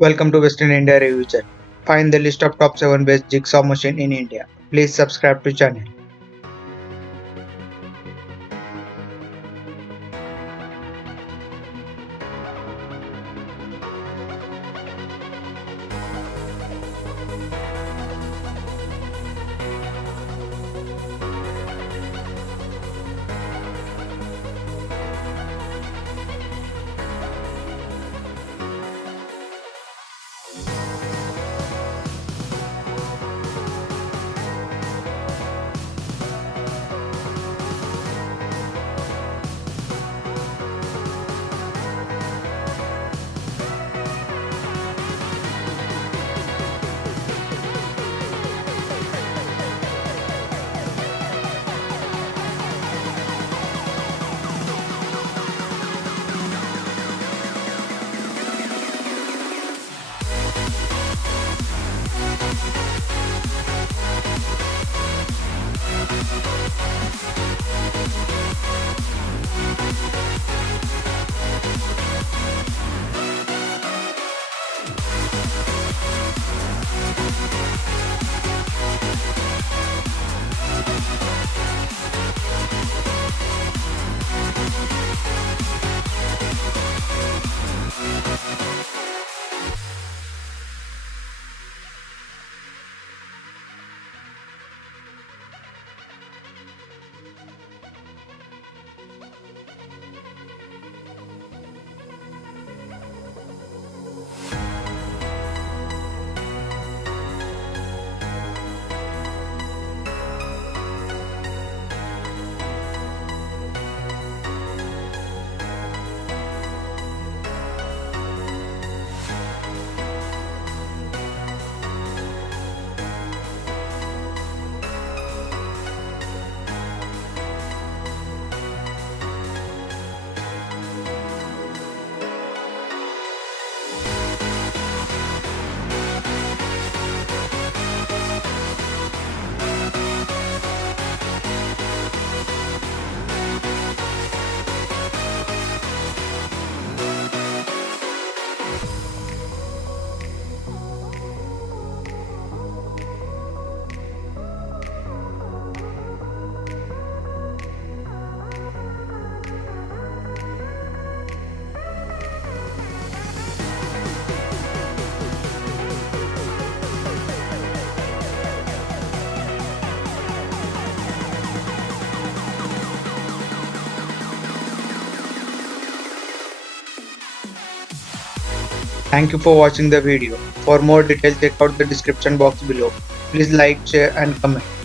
Welcome to Western India Review Channel. Find the list of top 7 best jigsaw machine in India. Please subscribe to channel. Thank you for watching the video. For more details, check out the description box below. Please like, share and comment.